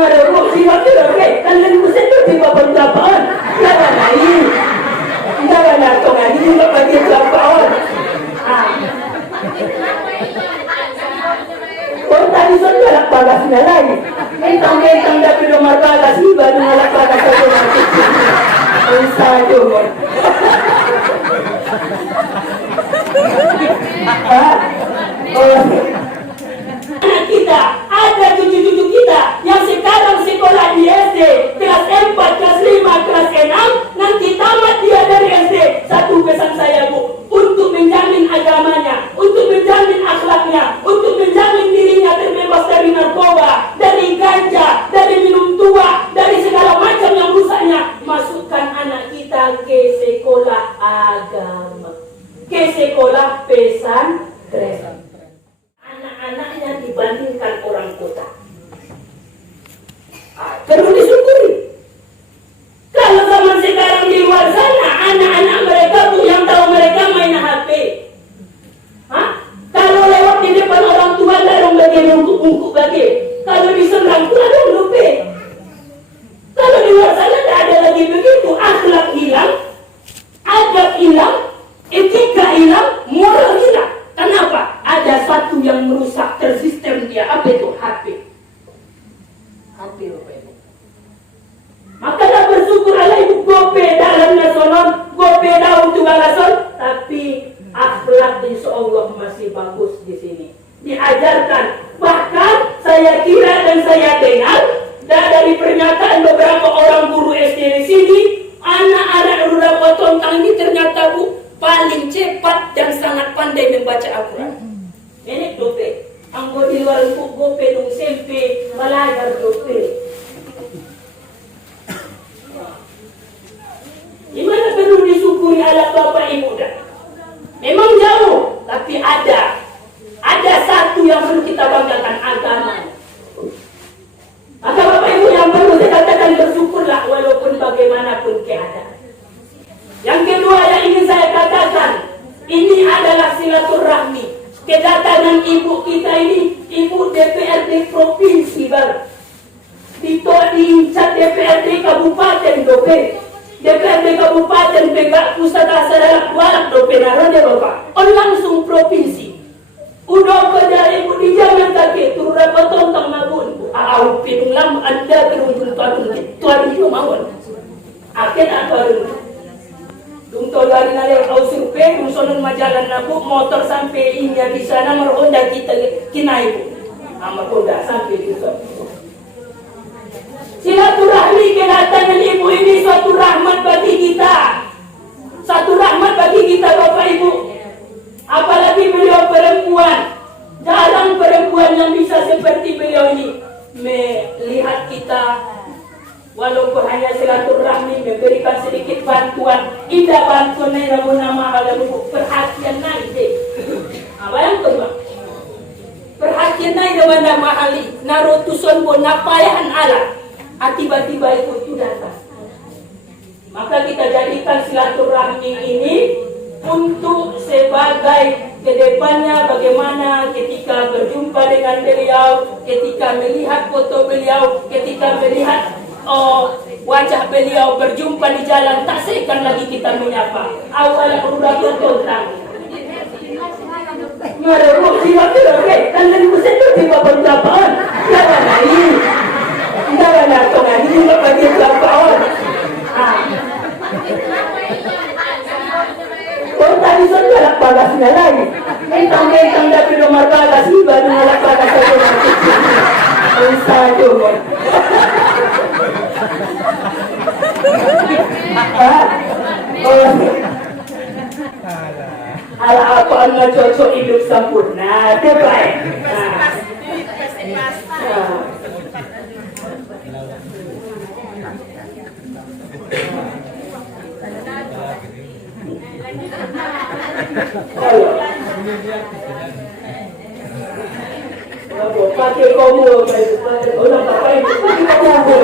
Ngarepok siwak itu oke, tangan musim itu di bawah lapangan. Jangan lagi, jangan lakukan ini nggak bagi lapangan. Oh tadi sudah galak bagasnya lagi. Mentang-mentang dapat nomor bagas ini baru galak bagas otomatis. Bisa juga. Anak kita, ada cucu-cucu kita yang sekarang sekolah di SD kelas 4, kelas 5, kelas 6 nanti tamat dia dari SD. Satu pesan saya Bu, untuk menjamin agamanya, untuk menjamin akhlaknya, untuk menjamin dirinya terbebas dari narkoba, dari ganja, dari minum tua, dari segala macam yang rusaknya, masukkan anak kita ke sekolah agama, ke sekolah pesantren. Anak-anaknya dibandingkan orang kota. Perlu disyukuri. Kalau zaman sekarang di luar sana, anak-anak mereka tuh yang tahu mereka main HP. Kalau lewat di depan orang tua, larang bagi bungkuk bagi. Kalau diserang pun ada lupa. Kalau di luar sana tidak ada lagi begitu. Akhlak hilang, adab hilang, etika hilang, moral hilang. Kenapa? Ada satu yang merusak tersistem dia. Apa itu? HP. HP apa itu? Makalah bersyukur Allah ibu gope dalam nasional, gope daun juga nasional, tapi akhlak insya Allah masih bagus di sini. Diajarkan. Bahkan saya kira dan saya dengar dari pernyataan beberapa orang guru SD di sini, anak-anak Ruda Potontang ini ternyata Bu paling cepat dan sangat pandai membaca Al-Quran. Ini dope. Anggo di luar gope dong SMP belajar dope. Gimana perlu disyukuri alat Bapak Ibu dah. Memang jauh, tapi ada satu yang perlu kita banggakan, agama. Maka Bapak Ibu yang perlu saya katakan bersyukurlah walaupun bagaimanapun keadaan. Yang kedua yang ingin saya katakan, ini adalah silaturahmi. Kedatangan ibu kita ini, ibu DPRD Provinsi Barat. Diincat DPRD Kabupaten Dope. DPRD Kabupaten Pegak Pusat Asal Walak Dope Narode Bapak. Langsung provinsi. Udah pada ibu di jalan kaki turun dapat tontang mabun. Pinung lam anda beruntung tuan itu mawon. Akhir apa dulu? Dung tolari naleng au survei, dung sonon majalan nabu motor sampai hingga di sana meronda kita kinai Bu. Meronda sampai di sana. Silaturahmi kedatangan ibu ini suatu rahmat bagi kita. Satu rahmat bagi kita Bapak Ibu. Apalagi beliau perempuan. Jarang perempuan yang bisa seperti beliau ini melihat kita. Walaupun hanya silaturahmi memberikan sedikit bantuan, indah bantuan ini nama ada perhatian naik deh. Apa yang kedua? Perhatian naik dengan nama ahli, narutuson pun napayahan Allah. Tiba-tiba itu datang. Maka kita jadikan silaturahmi ini untuk sebagai kedepannya bagaimana ketika berjumpa dengan beliau, ketika melihat foto beliau, ketika melihat wajah beliau berjumpa di jalan, tak segan lagi kita menyapa. Awal udah berkontrak. Ngarepok siwak itu oke, tangan musim itu di bawah lapangan. Jangan lagi, jangan lakukan ini nggak bagi lapangan. Oh tadi sudah galak bagasnya lagi. Mentang-mentang dapat nomor bagas ini baru galak bagas otomatis. Bisa juga. Ala apa nggak cocok hidup sempurna, terbaik. Pakai komo, orang pakai pakai komo.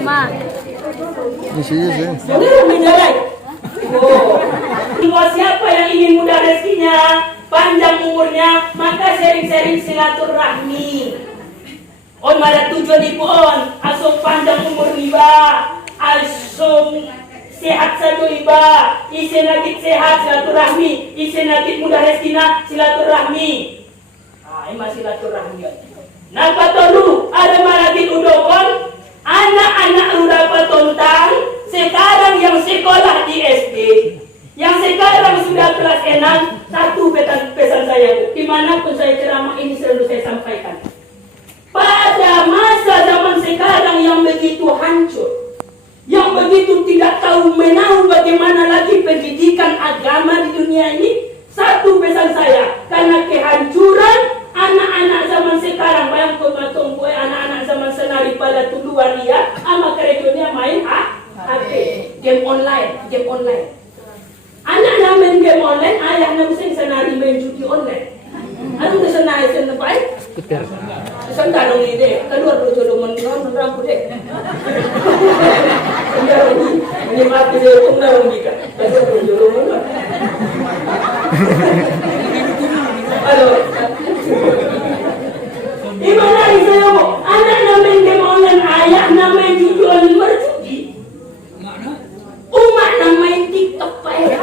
Ma. Di sini sih. Saudara menjalai. Oh. Buat siapa yang ingin mudah rezekinya, panjang umurnya, maka sharing-sharing silaturahmi. On malah tujuan ibu on, asal panjang umur iba, asal sehat satu iba, isi nagit sehat silaturahmi, isi nagit mudah rezekinya silaturahmi. Emang silaturahmi. Nah patolu ada malagit udokon, anak-anak udah patontang, sekarang yang sekolah di SD, yang sekarang sudah kelas 6, satu pesan saya, dimanapun saya ceramah ini selalu saya sampaikan. Pada masa zaman sekarang yang begitu hancur, yang begitu tidak tahu menahu bagaimana lagi pendidikan agama di dunia ini, satu pesan saya, karena kehancuran anak-anak zaman sekarang, bayang tumbuh anak-anak zaman senari pada tuduhan dia, ama kerjanya main HP, game online. Anak main game online, ayah namusin senari main judi online. Ano na senari senapay? Isang tanong ide, keluar jodoh menon rambut deh. Ini mati dia pun narong dika. Keluar jodoh menon. Halo. Gimana saya mau? Anak main game online, ayah main judi online berjudi. Umat main TikTok pak ya.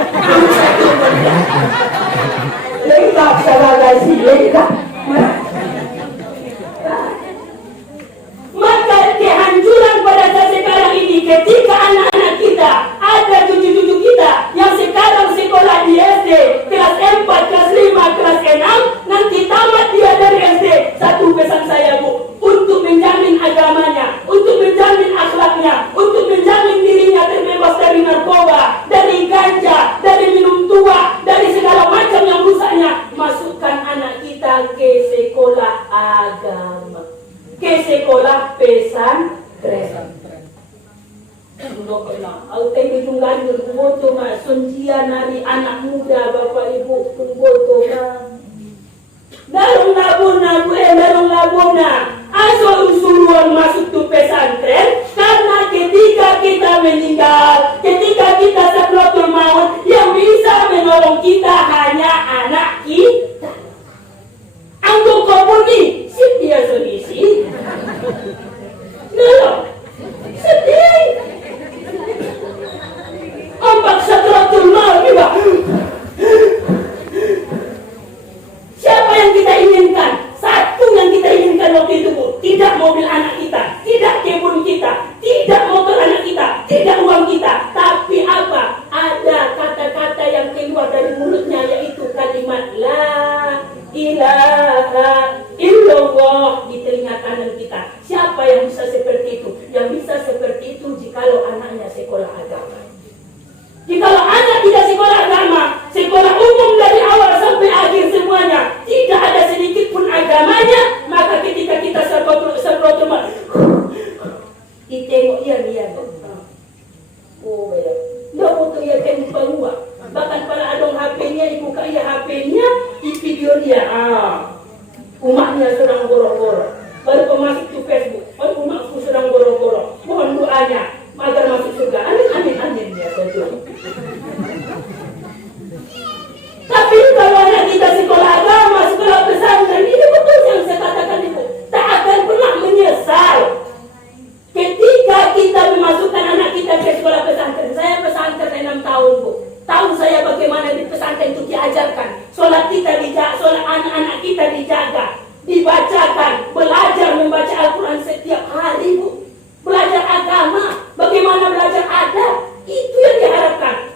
Lagi tak salah sih, lagi tak. Maka kehancuran pada saat sekarang ini, ketika anak-anak kita, ada cucu-cucu kita yang sekarang sekolah di SD, kelas 4, kelas 5, kelas 6, nanti tamat dia dari SD. Satu pesan saya bu, untuk menjamin agamanya, untuk menjamin akhlaknya, untuk menjamin dirinya terbebas dari narkoba, dari ganja, dari minum tua, dari segala macam yang rusaknya, masukkan anak kita ke sekolah agama, ke sekolah pesantren. Aku tengok junggan tunggu mah sunjian nari anak muda bapak ibu tunggu mah. Darung labuna, asal usulan masuk ke pesantren karena ketika kita meninggal, ketika kita sakratul maut, yang bisa menolong kita hanya anak kita. Anggo komponi, sip dia solusi. Nolong, sedih. Ampak sakratul maut juga. Siapa yang kita inginkan? Satu yang kita inginkan waktu itu bu, tidak mobil anak kita, tidak kebun kita, tidak motor anak kita, tidak uang kita, tapi apa? Ada kata-kata yang keluar dari mulutnya, yaitu kalimat la ilaha illallah di telinga kanan kita. Siapa yang bisa seperti itu? Yang bisa seperti itu jikalau anaknya sekolah agama. Jikalau anak tidak sekolah agama, sekolah umum dari awal sampai akhir semuanya, tidak ada sedikit pun agamanya, maka ketika kita serpotul ditengok dia. Oh ya, dia foto ia tengok keluar. Bahkan pada adong HP-nya, ibu kaya HP-nya, di video dia. Umatnya sedang gorok-gorok. Baru masuk ke Facebook, umatku sedang gorok-gorok. Mohon doanya agar masuk surga. Amin ya saja. Tapi kalau anak kita sekolah agama, sekolah pesantren, ini betul yang saya katakan itu, tak akan pernah menyesal. Ketika kita memasukkan anak kita ke sekolah pesantren, saya pesantren 6 tahun bu. Tahu saya bagaimana di pesantren itu diajarkan. Sholat kita dijaga, sholat anak-anak kita dijaga, dibacakan, belajar membaca Al-Quran setiap hari bu. Belajar agama, bagaimana belajar adab, itu yang diharapkan.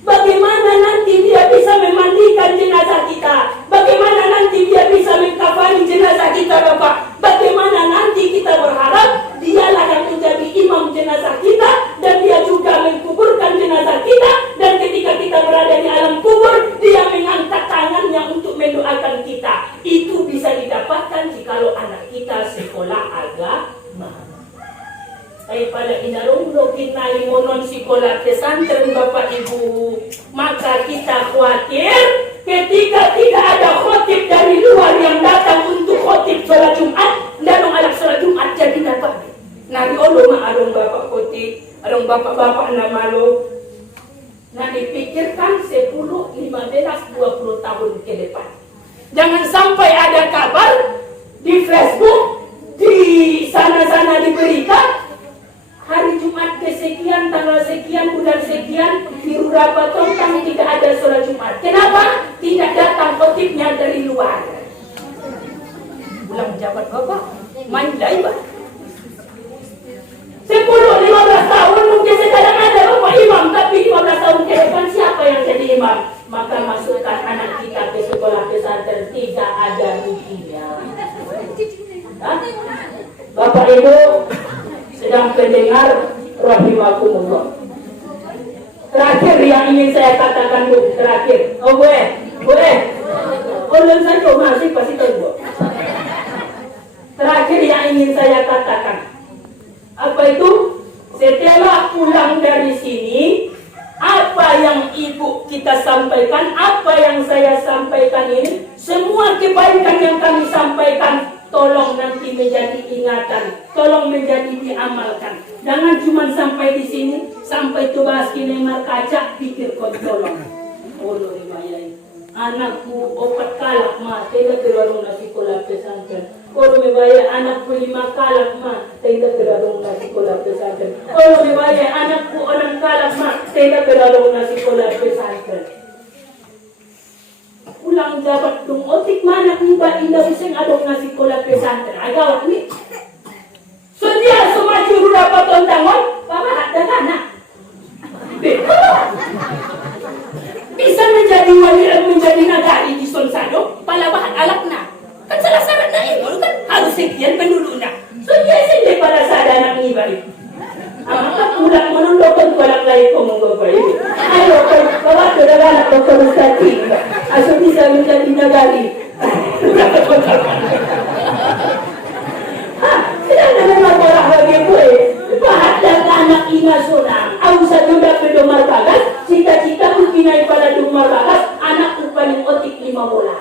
Bagaimana nanti dia bisa memandikan jenazah kita, bagaimana nanti dia bisa mengkafani jenazah kita Bapak, bagaimana nanti kita berharap dialah yang menjadi imam jenazah kita, dan dia juga mengkuburkan jenazah kita, dan ketika kita berada di alam kubur, dia mengangkat tangannya untuk mendoakan kita. Itu bisa didapatkan jikalau anak kita sekolah agama. Daripada indarong kita limonon sekolah pesantren Bapak Ibu, maka kita khawatir ketika tidak ada khotib dari luar yang datang untuk khotib sholat Jumat, dan alat sholat Jumat jadi dapat. Nari olo ma'arong bapak putih, arong bapak-bapak na malo. Nah dipikirkan 10, 15, 20 tahun ke depan. Jangan sampai ada kabar di Facebook, di sana-sana diberikan hari Jumat kesekian, tanggal sekian, bulan sekian, di Ruraba Tongkang tidak ada sholat Jumat. Kenapa? Tidak datang khotibnya dari luar. Ulang jabat bapak, main daibah. 10, 15 tahun mungkin sekarang ada bapak imam, tapi 15 tahun ke depan siapa yang jadi imam? Maka masukkan anak kita ke sekolah pesantren, tidak ada ruginya. Hah? Bapak Ibu sedang pendengar rahimakumullah. Terakhir yang ingin saya katakan Bu, terakhir. Oh boleh. Ulun saja masih pasti tahu Bu. Terakhir yang ingin saya katakan. Apa itu? Setelah pulang dari sini, apa yang ibu kita sampaikan, apa yang saya sampaikan ini, semua kebaikan yang kami sampaikan, tolong nanti menjadi ingatan, tolong menjadi diamalkan. Jangan cuma sampai di sini, sampai tu bahas kini kaca, pikir kau tolong. Oh lori mayai, anakku opat kalak mah, tidak terlalu nasi kola pesantren. Kalau membayar anakku 5 kalak mah, tidak terlalu nasi kola pesantren. Kalau membayar anakku 6 kalak mah, tidak terlalu nasi kola pesantren. Pulang jabat dong otik mana tiba indah useng adong nasi kola pesantren. Agak ni. So dia semaju dapat tontangon, papa ada anak. Bisa menjadi wali, menjadi nagari di Sonsado, palabahan alakna. Kan salah syarat na itu kan harus sekian penduduknya. So dia sendiri pada sadar anak ni balik. Maka pulang menundukkan balak lain komong-komong ini. Ayo, bawa ke dalam dokter Ustadz. Asal bisa menjadi nagari. Sedangkan memang orang bagi gue. Bahat dan anak ina sonang. Aku saja udah pedomar bagas. Cita-cita kupinai pada domar bagas. Anakku paling otik 5 bola.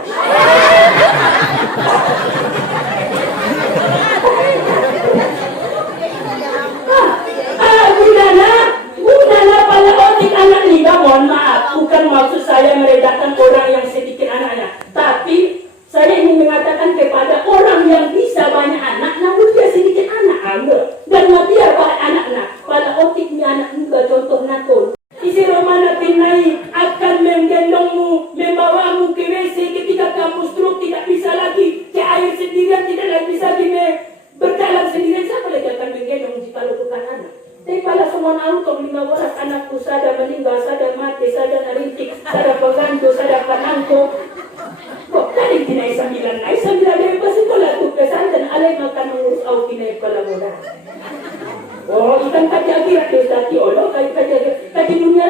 Gudana pada otik anak liga, mohon maaf, bukan maksud saya merendahkan orang yang sedikit anaknya, tapi saya ingin mengatakan kepada orang yang bisa banyak anak, namun dia sedikit anak, dan biar banyak anaknya, pada otiknya anak juga contoh nakol. Isi Romana Pinai akan menggendongmu, membawamu ke WC ketika kamu stroke, tidak bisa lagi ke air sendirian, tidak lagi bisa berjalan sendirian. Siapa lagi akan menggendong jika bukan anak? Tapi pada semua auto 5 orang anakku sada meninggal, sada mati, sada narintik, sada pengganto, sada panangko. Kok tadi kinai 9 naik 9 dari pasikola tu pesantren alai makan mengurus au kinai pala muda. Oh, ikan kaji akhirat tu tadi Allah kaji dunia